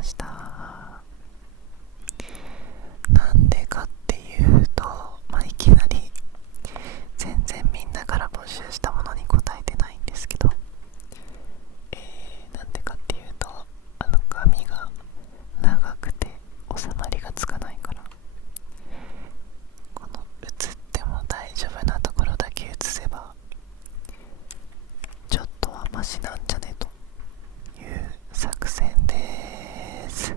ました。なんでかっていうと、いきなり全然みんなから募集したものに答えてないんですけど、なんでかっていうと、髪が長くて収まりがつかないから、この映っても大丈夫なところだけ映せばちょっとはマシなんじゃねという作戦です。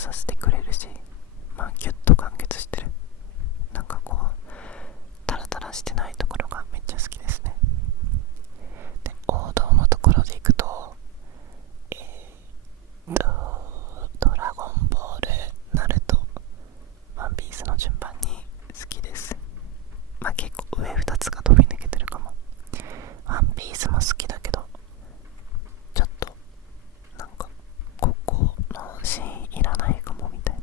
させてくれるし、ギュッと完結してる、なんかこうタラタラしてないところがめっちゃ好きですね。で、王道のところでいくとドラゴンボール、ナルト、ワンピースの順番に好きです。結構上2つが飛び抜けてるかも。ワンピースも好きだけど、ちょっとなんかここのシーンいらないかもみたいな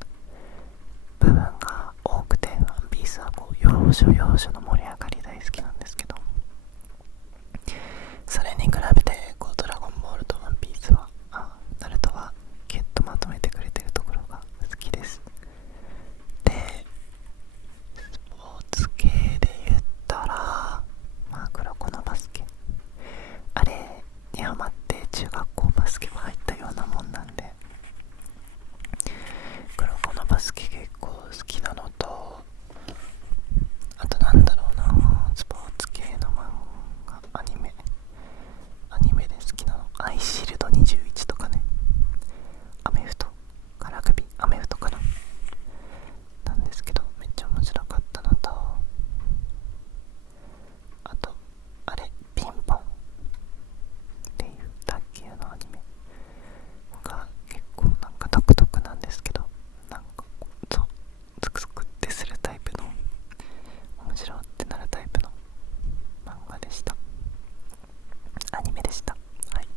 部分が多くて、ワンピースはこう要所要所の盛り上がり大好きなんですけど、それに比べてこうドラゴンボールとワンピースはナルトはギュッとまとめてくれてるところが好きです。で、スポーツ系で言ったら黒子のバスケ、あれにハマって中学校バスケ部入ったようなもんなんで、黒子のバスケ結構好きなのと、あとなんだろうな、スポーツ系の漫画、アニメで好きなの、アイシールド21とかね、アメフトかラグビー、アメフトかなんですけど、めっちゃ面白かったのと、あとあれピンポンっていう卓球のアニメが結構なんか独特なんですけど、なんかそうゾクゾクってするタイプの、面白ってなるタイプの漫画でした、アニメでした。はい、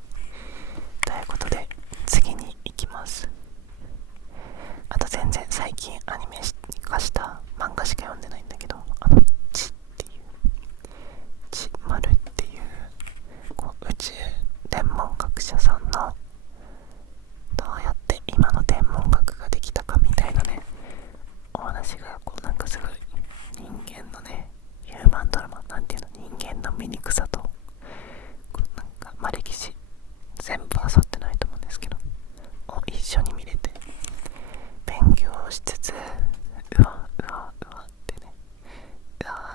ということで次に行きます。あと全然最近アニメ化した漫画しか読んでないんだけど、地っていう地丸っていうこう宇宙天文学者さんのどうやって今の天文学ができたかみたいなね、お話がこうなんかすごい人間のね、ヒューマンドラマなんていうの、人間の醜さとこうなんか歴史全部漁ってないと思うんですけどを一緒に見れて勉強しつつ、うわってね、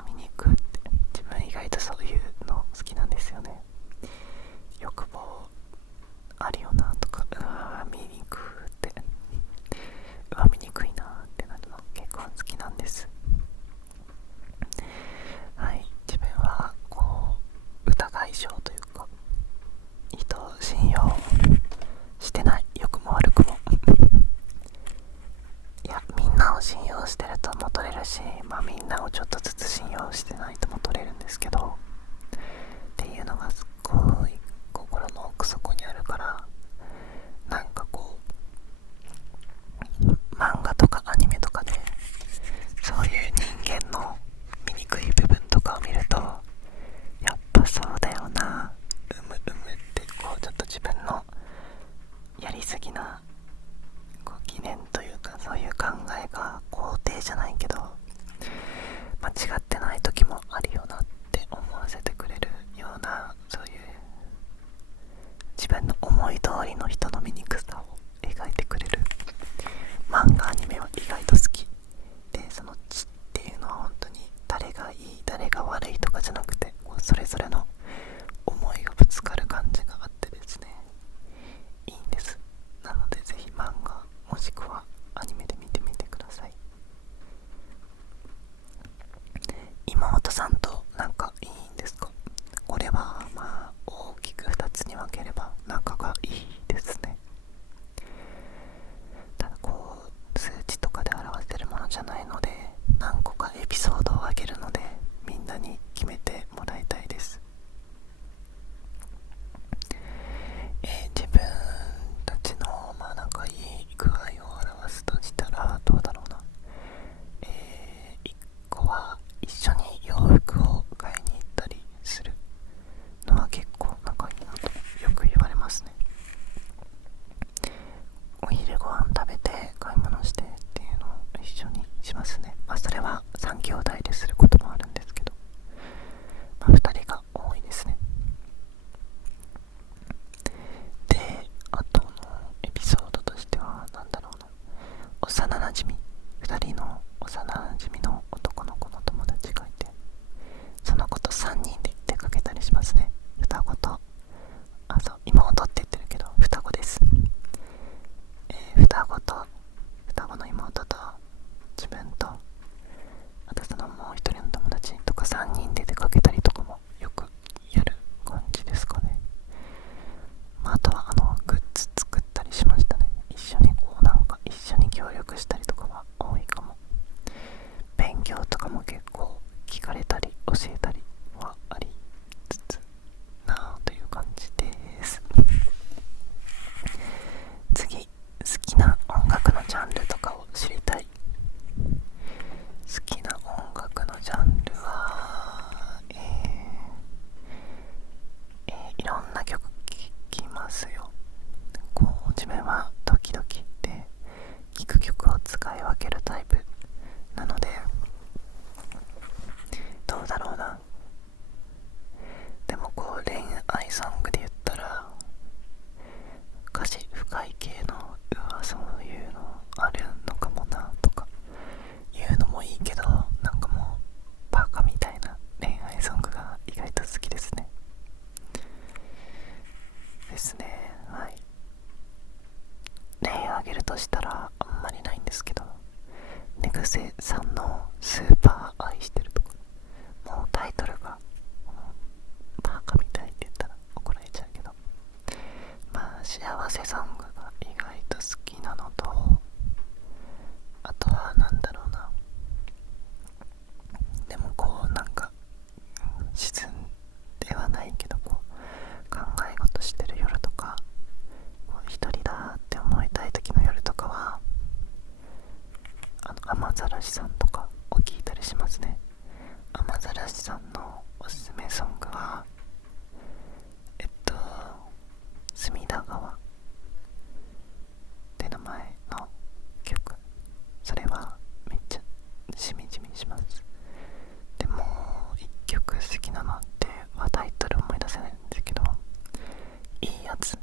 見に行くって、自分意外とそういうの好きなんですよね。欲望あるよなとか、見に行くって、見にくいなってなるの結構好きなんです。はい、自分はこう疑い症というか、人を信用してない、良くも悪くもいや、みんなを信用してるとも取れるし、みんなをちょっとずつ信用してないとも取れるんですけど、っていうのがすっごい心の奥底にあるから、なんかこう漫画とかアニメとかでそういう人間の醜い部分とかを見ると、やっぱそうだよな、ってこうちょっと自分のやりすぎなこう疑念というか、そういう考えが肯定じゃないけど間違ってない時もあるよなって思わせてくれるような、そういう自分の思い通りの人の醜さを描いてくれる漫画アニメは意外と好きで、その知っていうのは本当に誰がいい誰が悪いとかじゃなくて、それぞれの思いがぶつかる感じがあってですね、いいんです。なのでぜひ漫画もしくはアニメで見てみてください。妹さんと仲いいんですか？これは大きく2つに分ければ仲がいいですね。としたらあんまりないんですけど、寝癖さんのスーパー愛してるとか、もうタイトルがバカみたいって言ったら怒られちゃうけど、まあ幸せソングが意外と好きなのと、あとはなんだろうな、でもこうなんか沈んではないけど、こう考え事してる夜とか、こう一人だって思いたい時の夜とかは雨ざらしさんとかを聞いたりしますね。雨ざらしさんのおすすめソングは隅田川って名前の曲、それはめっちゃしみじみします。でも一曲好きなのってはタイトル思い出せないんですけど、いいやつ、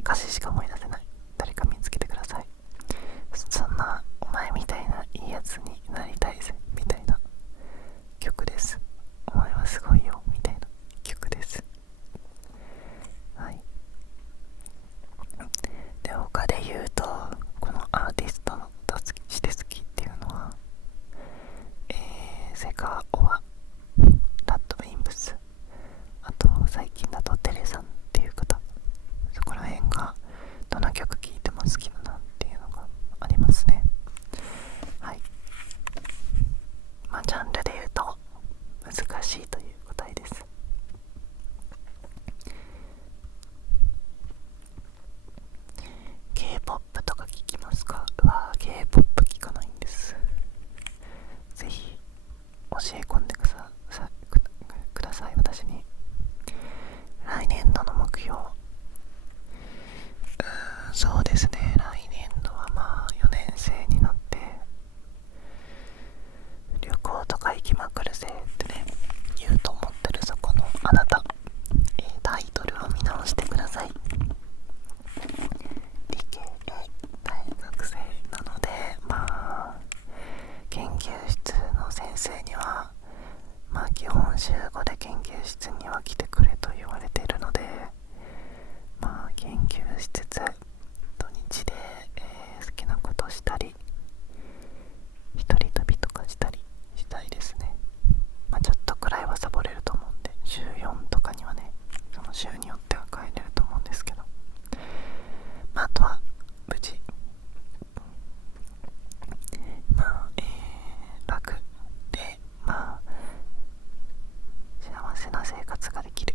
歌詞しか思い出せない。誰か見つけてください。そんなお前みたいないいやつになりたいぜみたいな曲です。お前はすごいよみたいな曲です。はい。で、他で言うとこのアーティストのして好きっていうのは、セカオワ、ラッドウィンプス、あと最近だとテレさんっていう方、そこら辺がどの曲聴いても好きだなっていうのがありますね。はい。まあジャンルで言うと難しいという答えです。K-POP とか聞きますか？K-POP 聞かないんです。ぜひ教え込んでください私に。来年度の目標、そうですね、来年度はまあ4年生になって旅行とか行きまくるぜってね言うと思ってるそこのあなた、タイトルを見直してください。理系大学生なので、まあ研究室の先生にはまあ基本週5で研究室には来てくれと言われているので、まあ研究しつつ土日で、好きなことしたり一人旅とかしたりしたいですね。まあちょっとくらいはサボれると思うんで、週4とかにはね、その週によっては帰れると思うんですけど、まああとは無事まあ、楽でまあ幸せな生活ができる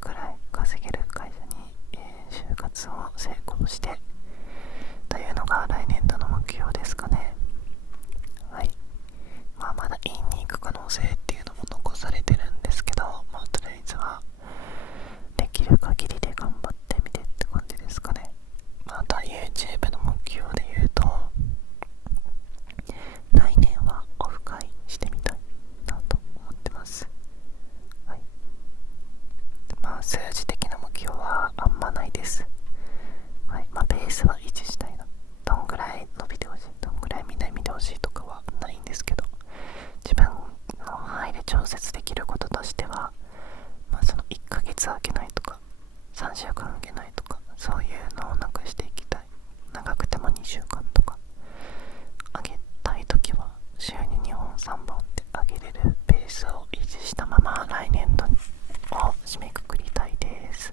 くらい稼げる会社に、就活を成功してというのが来年度の目標ですかね。はい。まあまだ院に行く可能性っていうのも残されてるんですけど、まあとりあえずはできる限りで頑張ってみてって感じですかね。まああとは YouTube の目標で言うと、来年はオフ会してみたいなと思ってます。はい。まあ数字的な目標はあんまないです。はい。まあペースは維持したいな、どんぐらい伸びてほしい、どんぐらいみんなに見てほしいとかはないんですけど、自分の範囲で調節できることとしては、まあその1ヶ月空けないとか3週間空けないとか、そういうのをなくしていきたい。長くても2週間とか、上げたいときは週に2本3本って上げれるペースを維持したまま来年度を締めくくりたいです。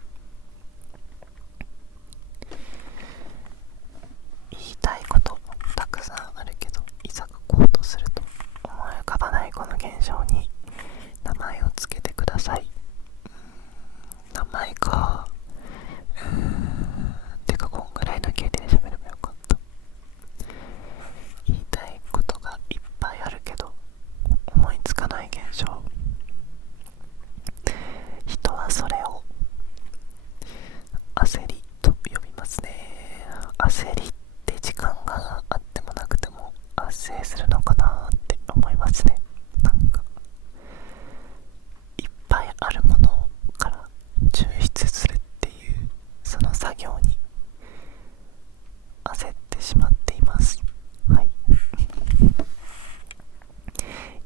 言いたいことたくさんあるけど、いざ書こうとすると思い浮かばないこの現象に名前をつけてください。名前か、てかこんぐらいの形で喋ればよかった。言いたいことがいっぱいあるけど思いつかない現象、人はそれを焦りと呼びますね。焦りって時間があってもなくても発生するのかなって思いますね。なんかいっぱいあるものから抽出するっていうその作業に焦ってしまっています。はい。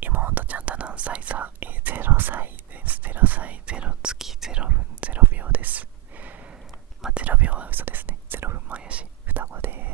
妹ちゃんと何歳さ、0歳です。0歳0月0分0秒です。まあ0秒は嘘ですね。0分前やし双子で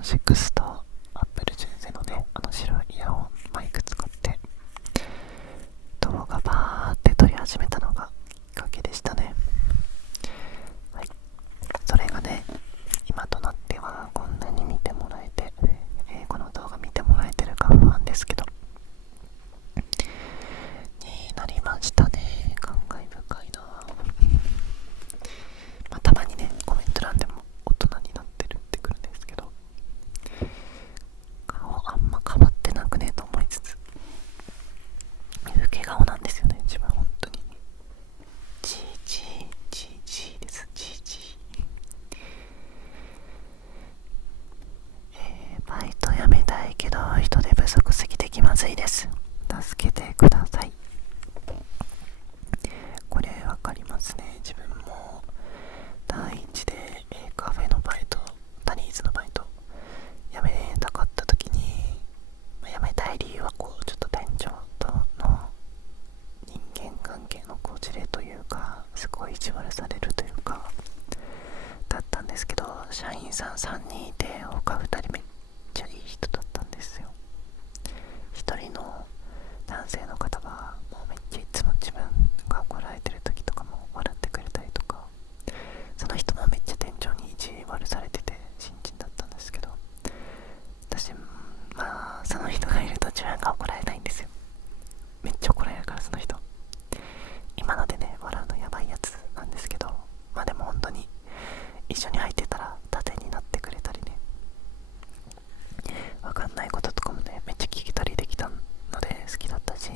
6とアップル純正のね、白いイヤホンマイク使って動画バーって撮り始めたのがきっかけでしたね。はい、それがね、今となってはこんなに見てもらえて、この動画見てもらえてるか不安ですけどになりましたね。感慨深いな。たまにねコメント欄でも大人になってるってくるんですけど、顔あんま変わってなくねと思いつつ、老け顔なんですよね自分。本当にじじいじじいです。じじい。バイト辞めたいけど人手不足すぎて気まずいです。助けてください。これわかりますね。自分も第一で、カフェのバイト、タニーズのバイト辞めたかった時に、辞めたい理由はこうちょっと店長との人間関係のこじれというか、すごい意地悪されるというかだったんですけど、社員さん3人いて他2人めっちゃいい人だったんですよ。1人の男性の方はもうめっちゃいつも自分が怒られてる時とかも笑ってくれたりとか、その人もめっちゃ店長に意地悪されてて新人だったんですけど、私その人がいると自分が怒られないんですよ。めっちゃ怒られるからその人。今のでね笑うのやばいやつなんですけど、でも本当に一緒に入ってたら盾になってくれたりね、わかんないこととかもねめっちゃ聞き取りできたので好きだったし、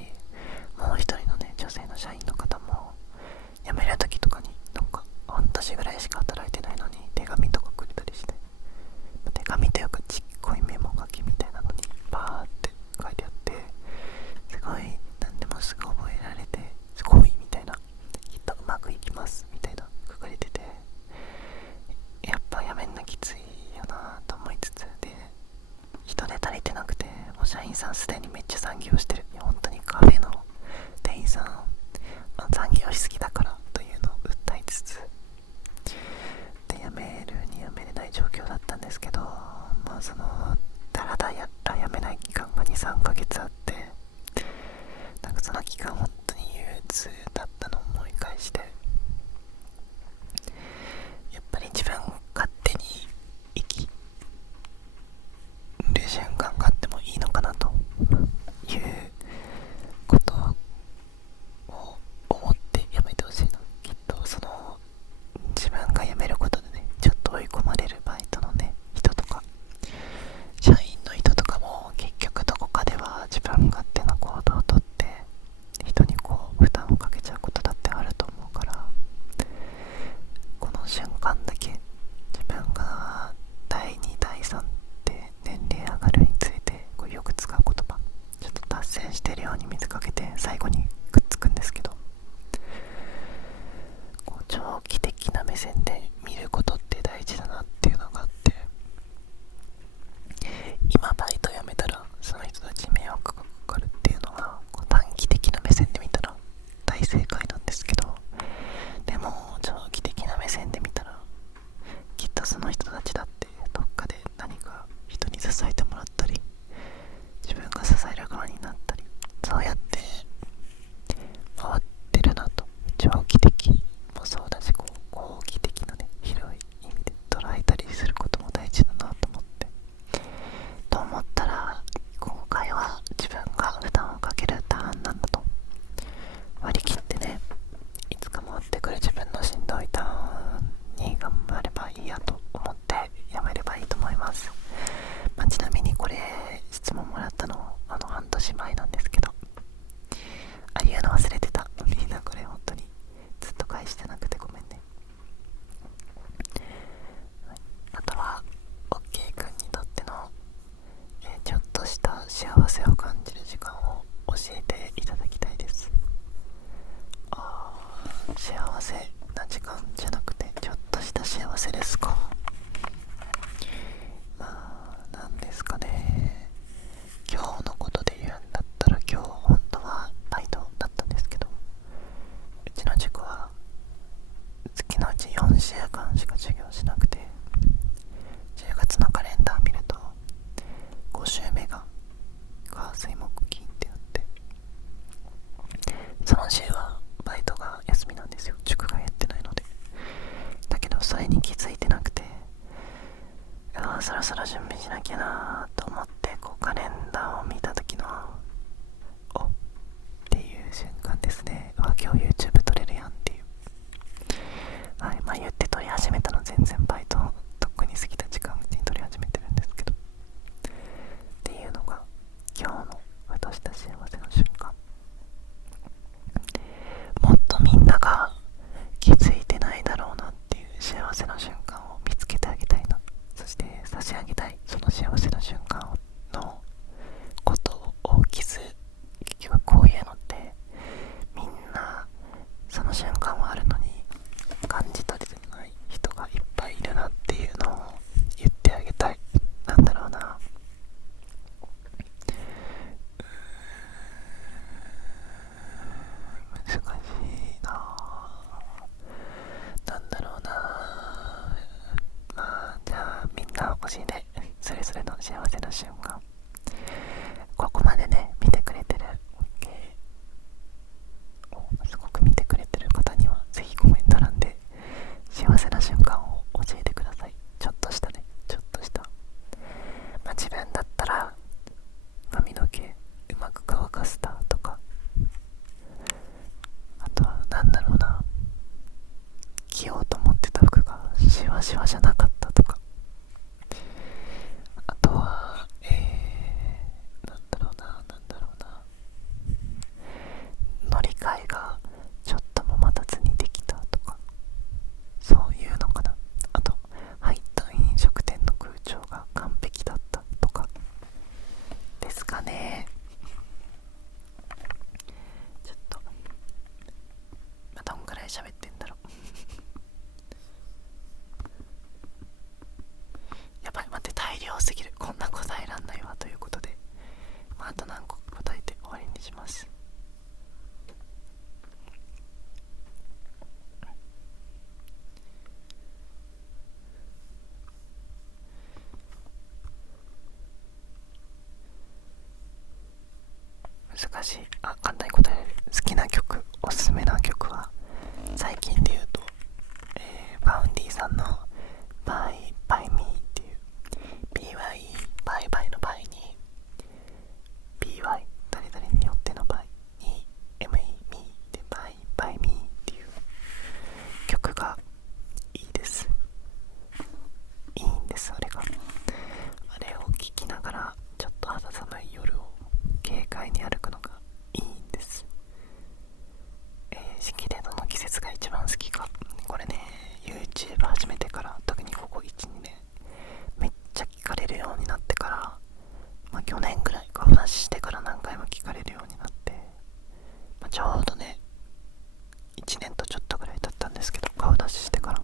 もう一人のね女性の社員の方も辞める時とかになんか半年ぐらいしか働いてないのに手紙とかくれたりして、手紙というかちっこいメモ書きみたいなのにバーって書いてあって、すごい何でもすぐ覚えられてすごいみたいな、きっとうまくいきますみたいな書かれてて、やっぱやめんなきついよなと思いつつで、人手足りてなくてもう社員さんすでにめっちゃ残業してる。本当にカフェの店員さん残業しすぎだからというのを訴えつつで、辞めるに辞めれない状況だったんですけど、そのだらだら辞めない期間が 2,3 ヶ月あって、なんかその期間本当に憂鬱だったのを思い返して、やっぱり自分勝手に生きる瞬間があってもいいのかなということを思って辞めてほしいな。きっとその自分が辞めることでねちょっと追い込まれるバイトのね人とか社員の人とかも結局どこかでは自分勝手な行動をとって人にこう負担をかけちゃうことだってあると思うから、そろそろ準備しなきゃなと思ってこうカレンダーを見た時のおっていう瞬間ですね。今日 YouTube 撮れるやんっていう。はい、まあ言って撮り始めたの全然バイトとっくに過ぎた時間に撮り始めてるんですけど、っていうのが今日のふとした幸せの瞬間。もっとみんなが気づいてないだろうなっていう幸せの瞬間を見つけてあげたいな。そして差し上げたい、その幸せの瞬間のことを結局こういうのってみんなその瞬間はあるのに感じ取れてない人がいっぱいいるなっていうのを言ってあげたい。なんだろうな、難しいな。なんだろうな。まあじゃあみんな教えて、それぞれの幸せな瞬間。ここまでね見てくれてる、すごく見てくれてる方にはぜひコメント欄で幸せな瞬間を教えてください。ちょっとしたね、ちょっとした、まあ自分だったら髪の毛うまく乾かせたとか、あとはなんだろうな、着ようと思ってた服がシワシワじゃなかったとか、あとは乗り換えがちょっとも待たずにできたとか、そういうのかな。あと入った飲食店の空調が完璧だったとかですかね。ちょっとどんぐらい喋ってんだろうやばい、待って、大量すぎる、こんな答えらんないわということで、あと何個答えて終わりにします。難しい。簡単に答える。好きな曲、おすすめな曲は最近で言うと、バウンディさんの By Me っていう BYE バイバイのバイに BY 誰々によってのバイに ME でBy Me っていう曲がいいです。いいんです、あれが。あれを聴きながらちょっと肌寒い夜を軽快に歩くのがいいんです。四季でどの季節が一番好きか、これね YouTube 始めてから特にここ 1,2 年めっちゃ聞かれるようになってから、去年ぐらい顔出ししてから何回も聞かれるようになって、ちょうどね1年とちょっとぐらい経ったんですけど、顔出ししてから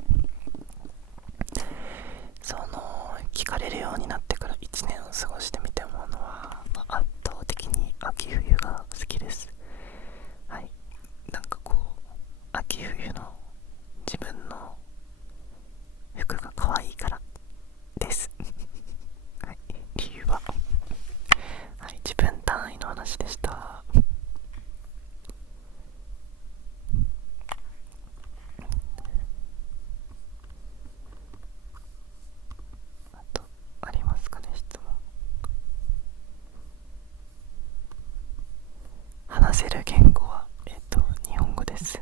その聞かれるようになってから1年を過ごしてみて思うのは、圧倒的に秋冬が好きです。はい、なんかこう秋冬の自分の服が可愛いからですはい、理由ははい、自分単位の話でした。あとありますかね、質問。話せる言語は日本語です。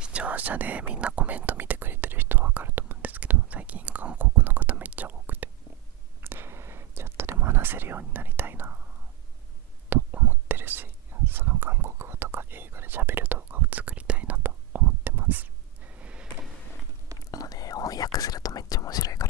視聴者でみんなコメント見てくれてる人は分かると思うんですけど、最近韓国の方めっちゃ多くて、ちょっとでも話せるようになりたいなと思ってるし、その韓国語とか映画で喋る動画を作りたいなと思ってます。翻訳するとめっちゃ面白いか